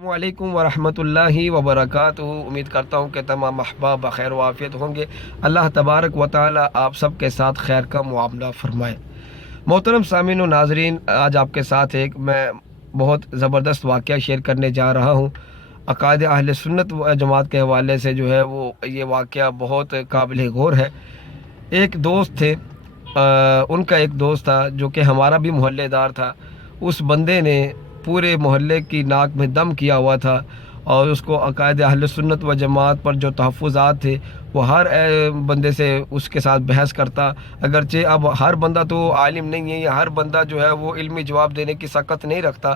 अस्सलामुअलैकुम वरहमतुल्लाहि वबरकातुहू। उम्मीद करता हूँ कि तमाम अहबाब बखैर वाफ़ियत होंगे। अल्लाह तबारक व तआला आप सब के साथ खैर का मुआमला फ़रमाए। मोहतरम सामीन व नाज़रीन, आज आपके साथ एक मैं बहुत ज़बरदस्त वाक़या शेयर करने जा रहा हूँ। अक़ायद अहले सुन्नत व जमात के हवाले से जो है वो ये वाक़या बहुत काबिल गौर है। एक दोस्त थे, उनका एक दोस्त था जो कि हमारा भी मोहल्लेदार था। उस बंदे ने पूरे मोहल्ले की नाक में दम किया हुआ था और उसको अक़ायद अहले सुन्नत व जमात पर जो तहफ़्फ़ुज़ात थे वो हर बंदे से उसके साथ बहस करता। अगरचे अब हर बंदा तो आलिम नहीं है, या हर बंदा जो है वो इल्मी जवाब देने की सकत नहीं रखता,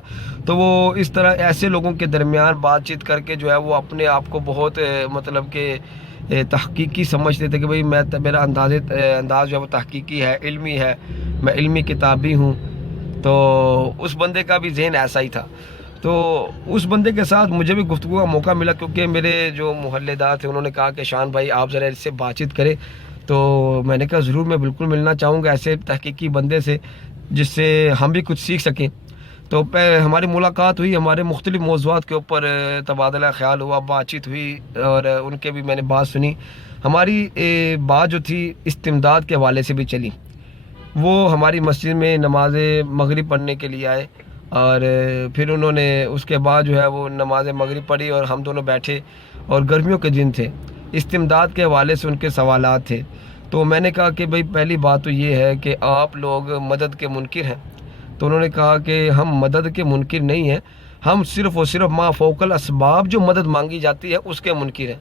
तो वो इस तरह ऐसे लोगों के दरमियान बातचीत करके जो है वो अपने आप को बहुत मतलब कि तहक़ीक़ी समझते थे कि भाई मेरा अंदाज़ जो है वो तहक़ीक़ी है, इल्मी है, मैं इल्मी किताबी हूँ। तो उस बंदे का भी ज़हन ऐसा ही था। तो उस बंदे के साथ मुझे भी गुफ्तगू का मौका मिला, क्योंकि मेरे जो मोहल्लेदार थे उन्होंने कहा कि शान भाई आप ज़रा इससे बातचीत करें। तो मैंने कहा ज़रूर, मैं बिल्कुल मिलना चाहूँगा ऐसे तहक़ीक़ी बंदे से जिससे हम भी कुछ सीख सकें। तो हमारी मुलाकात हुई, हमारे मुख्तलिफ़ मौज़ूआत के ऊपर तबादला ख़्याल हुआ, बातचीत हुई और उनके भी मैंने बात सुनी। हमारी बात जो थी इस्तिमदाद के हवाले से भी चली। वो हमारी मस्जिद में नमाज़ मगरिब पढ़ने के लिए आए और फिर उन्होंने उसके बाद जो है वो नमाज मगरिब पढ़ी और हम दोनों बैठे, और गर्मियों के दिन थे। इस्तिमदाद के हवाले से उनके सवालात थे। तो मैंने कहा कि भाई पहली बात तो ये है कि आप लोग मदद के मुनकिर हैं। तो उन्होंने कहा कि हम मदद के मुनकिर नहीं हैं, हम सिर्फ़ और सिर्फ मा फ़ौक़ल असबाब जो मदद मांगी जाती है उसके मुनकिर हैं।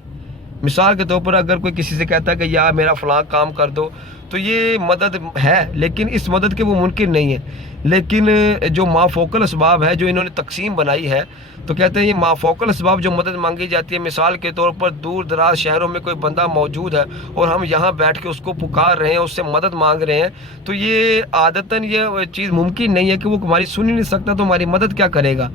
मिसाल के तौर पर अगर कोई किसी से कहता है कि यार मेरा फ़लाँ काम कर दो, तो ये मदद है, लेकिन इस मदद के वो मुमकिन नहीं है। लेकिन जो माफ़ौक़ल असबाब है जो इन्होंने तकसीम बनाई है, तो कहते हैं ये माफ़ौक़ल असबाब जो मदद मांगी जाती है, मिसाल के तौर पर दूर दराज शहरों में कोई बंदा मौजूद है और हम यहाँ बैठ के उसको पुकार रहे हैं, उससे मदद मांग रहे हैं, तो ये आदतन ये चीज़ मुमकिन नहीं है कि वो हमारी सुन ही नहीं सकता, तो हमारी मदद क्या करेगा।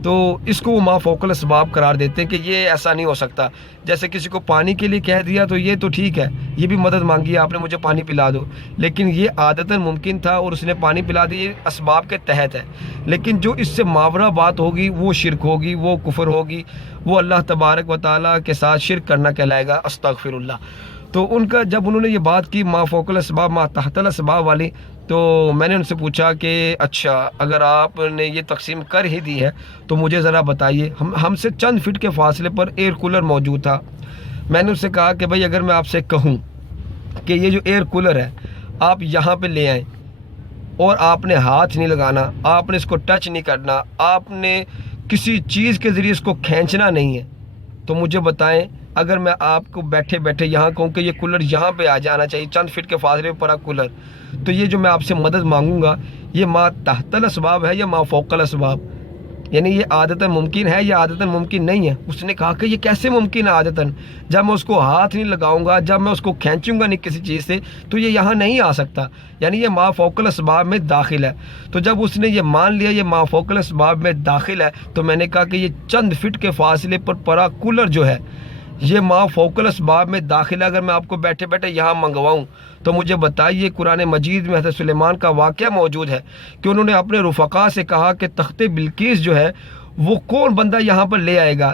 तो इसको वो माफ़ौक़ल असबाब करार देते हैं कि ये ऐसा नहीं हो सकता। जैसे किसी को पानी के लिए कह दिया तो ये तो ठीक है, ये भी मदद मांगी है आपने, मुझे पानी पिला दो, लेकिन ये आदतन मुमकिन था और उसने पानी पिला दी, ये असबाब के तहत है। लेकिन जो इससे मावरा बात होगी वो शिरक होगी, वो कुफर होगी, वो अल्लाह तबारक व तआला के साथ शिरक करना कहलाएगा, अस्तगफिरुल्लाह। तो उनका जब उन्होंने ये बात की माफ़ौक़ल असबाब मा तहतल असबाब वाली, तो मैंने उनसे पूछा कि अच्छा अगर आपने ये तकसीम कर ही दी है तो मुझे ज़रा बताइए। हमसे चंद फिट के फासले पर एयर कूलर मौजूद था। मैंने उससे कहा कि भाई अगर मैं आपसे कहूँ कि ये जो एयर कूलर है आप यहाँ पे ले आएँ और आपने हाथ नहीं लगाना, आपने इसको टच नहीं करना, आपने किसी चीज़ के ज़रिए इसको खींचना नहीं है, तो मुझे बताएं अगर मैं आपको बैठे बैठे यहाँ कहूँ कि ये कूलर यहाँ पे आ जाना चाहिए, चंद फिट के फासले पर कूलर, तो ये जो मैं आपसे मदद मांगूंगा ये मा तहतल असबाब है या मा फ़ौक़ल असबाब, यानी ये आदतन मुमकिन है या आदतन मुमकिन नहीं है। उसने कहा कि ये कैसे मुमकिन है आदतन, जब मैं उसको हाथ नहीं लगाऊंगा, जब मैं उसको खींचूंगा नहीं किसी चीज़ से, तो ये यहाँ नहीं आ सकता, यानी ये मा फ़ौक़ल असबाब में दाखिल है। तो जब उसने ये मान लिया ये मा फ़ौक़ल असबाब में दाखिल है, तो मैंने कहा कि ये चंद फिट के फासले पर पड़ा कूलर जो है ये मा फ़ौक़ल असबाब में दाखिल है। अगर मैं आपको बैठे बैठे यहाँ मंगवाऊँ तो मुझे बताइए, कुरान मजीद में हज़रत सुलेमान का वाक़या मौजूद है कि उन्होंने अपने रुफ़क़ा से कहा कि तख्ते बिल्कीस जो है वो कौन बंदा यहाँ पर ले आएगा।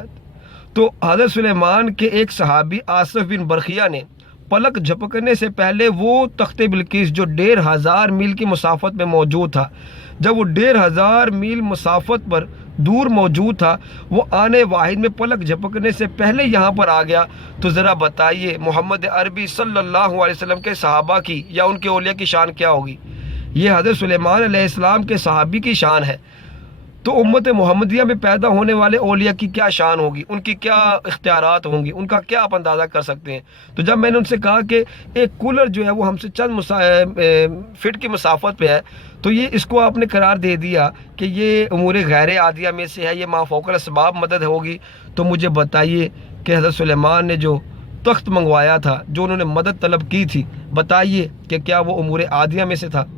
तो हज़रत सुलेमान के एक सहाबी आसिफ़ बिन बरखिया ने पलक झपकने से पहले वो तख्ते बिल्कीस जो 1500 मील की मुसाफत में मौजूद था, जब वो 1500 मील मुसाफत पर दूर मौजूद था, वो आने वाहिद में पलक झपकने से पहले यहाँ पर आ गया। तो ज़रा बताइए मोहम्मद अरबी सल्लल्लाहु अलैहि वसल्लम के सहाबा की या उनके औलिया की शान क्या होगी। ये हज़रत सुलेमान अलैहिस्सलाम के सहाबी की शान है, तो उम्मत मोहम्मदिया में पैदा होने वाले औलिया की क्या शान होगी, उनकी क्या इख्तियारात होंगी, उनका क्या आप अंदाज़ा कर सकते हैं। तो जब मैंने उनसे कहा कि एक कूलर जो है वो हमसे चंद फिट की मुसाफत पे है, तो ये इसको आपने करार दे दिया कि ये उमूर गैर आदिया में से है, ये मा फ़ौक़ल असबाब मदद होगी, तो मुझे बताइए कि हज़रत सुलेमान ने जो तख्त मंगवाया था, जो उन्होंने मदद तलब की थी, बताइए कि क्या वो उमूर आदिया में से था।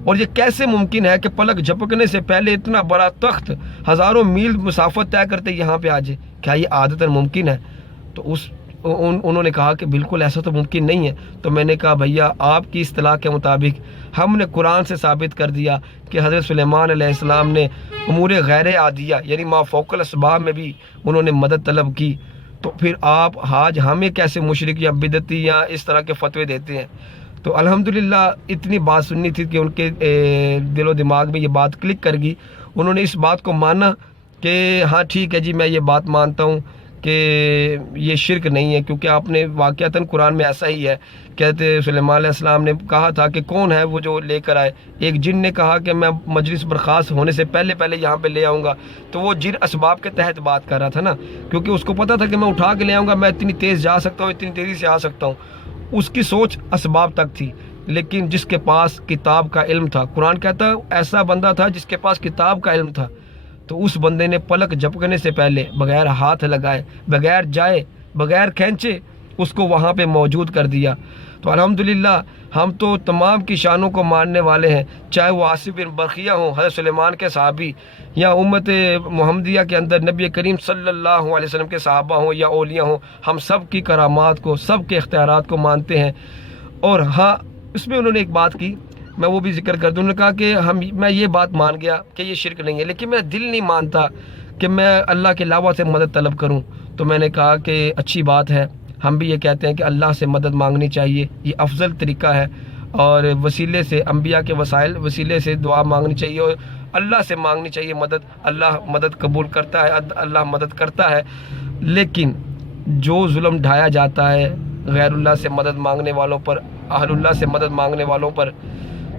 और ये कैसे मुमकिन है कि पलक झपकने से पहले इतना बड़ा तख्त हज़ारों मील मुसाफत तय करते यहाँ पे आ जाए, क्या ये आदतन मुमकिन है। तो उस انہوں نے کہا کہ بالکل ایسا تو ممکن نہیں ہے. تو میں نے کہا بھیا آپ کی اصطلاح کے مطابق ہم نے قرآن سے ثابت کر دیا کہ حضرت سلیمان علیہ السلام نے امور غیر عادیہ یعنی ما فوق الاسباب میں بھی انہوں نے مدد طلب کی. تو پھر آپ آج ہمیں کیسے مشرک یا بدعتی یا اس طرح کے فتوے دیتے ہیں؟ تو الحمدللہ اتنی بات سننی تھی کہ ان کے دل و دماغ میں یہ بات کلک کر گئی. انہوں نے اس بات کو مانا کہ ہاں ٹھیک ہے جی میں یہ بات مانتا ہوں کہ یہ شرک نہیں ہے، کیونکہ آپ نے واقعتاً قرآن میں ایسا ہی ہے. کہتے سلیمان علیہ السلام نے کہا تھا کہ کون ہے وہ جو لے کر آئے. ایک جن نے کہا کہ میں مجلس برخاست ہونے سے پہلے یہاں پہ لے آؤں گا. تو وہ جن اسباب کے تحت بات کر رہا تھا نا، کیونکہ اس کو پتا تھا کہ میں اٹھا کے لے آؤں گا، میں اتنی تیز جا سکتا ہوں، اتنی تیزی سے آ سکتا ہوں. اس کی سوچ اسباب تک تھی. لیکن جس کے پاس کتاب کا علم تھا، قرآن کہتا ہے ایسا بندہ تھا جس کے پاس کتاب کا علم تھا، تو اس بندے نے پلک جھپکنے سے پہلے بغیر ہاتھ لگائے، بغیر جائے، بغیر کھینچے اس کو وہاں پہ موجود کر دیا. تو الحمدللہ ہم تو تمام کی شانوں کو ماننے والے ہیں، چاہے وہ آصف بن برقیہ ہوں، حضرت سلیمان کے صحابی، یا امت محمدیہ کے اندر نبی کریم صلی اللہ علیہ وسلم کے صحابہ ہوں یا اولیاء ہوں. ہم سب کی کرامات کو، سب کے اختیارات کو مانتے ہیں. اور ہاں اس میں انہوں نے ایک بات کی، میں وہ بھی ذکر کر دوں. انہوں نے کہا کہ میں یہ بات مان گیا کہ یہ شرک نہیں ہے، لیکن میرا دل نہیں مانتا کہ میں اللہ کے علاوہ سے مدد طلب کروں. تو میں نے کہا کہ اچھی بات ہے، ہم بھی یہ کہتے ہیں کہ اللہ سے مدد مانگنی چاہیے، یہ افضل طریقہ ہے. اور وسیلے سے، انبیاء کے وسیلے سے دعا مانگنی چاہیے اور اللہ سے مانگنی چاہیے مدد. اللہ مدد قبول کرتا ہے، اللہ مدد کرتا ہے. لیکن جو ظلم ڈھایا جاتا ہے غیر اللہ سے مدد مانگنے والوں پر، اہل اللہ سے مدد مانگنے والوں پر،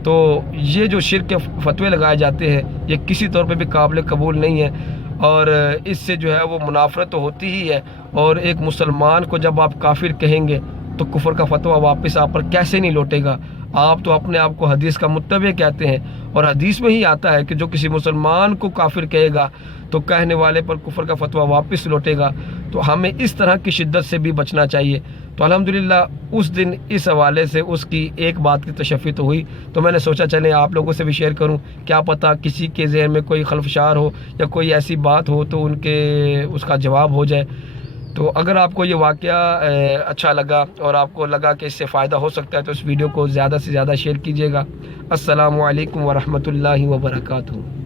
تو یہ جو شرک کے فتوے لگائے جاتے ہیں یہ کسی طور پہ بھی قابل قبول نہیں ہے. اور اس سے جو ہے وہ منافرت تو ہوتی ہی ہے. اور ایک مسلمان کو جب آپ کافر کہیں گے تو کفر کا فتویٰ واپس آپ پر کیسے نہیں لوٹے گا؟ آپ تو اپنے آپ کو حدیث کا متبع کہتے ہیں، اور حدیث میں ہی آتا ہے کہ جو کسی مسلمان کو کافر کہے گا تو کہنے والے پر کفر کا فتویٰ واپس لوٹے گا. تو ہمیں اس طرح کی شدت سے بھی بچنا چاہیے. تو الحمدللہ اس دن اس حوالے سے اس کی ایک بات کی تشفی تو ہوئی، تو میں نے سوچا چلیں آپ لوگوں سے بھی شیئر کروں، کیا پتہ کسی کے ذہن میں کوئی خلفشار ہو یا کوئی ایسی بات ہو تو اس کا جواب ہو جائے. تو اگر آپ کو یہ واقعہ اچھا لگا اور آپ کو لگا کہ اس سے فائدہ ہو سکتا ہے تو اس ویڈیو کو زیادہ سے زیادہ شیئر کیجیے گا. السلام علیکم ورحمۃ اللہ وبرکاتہ.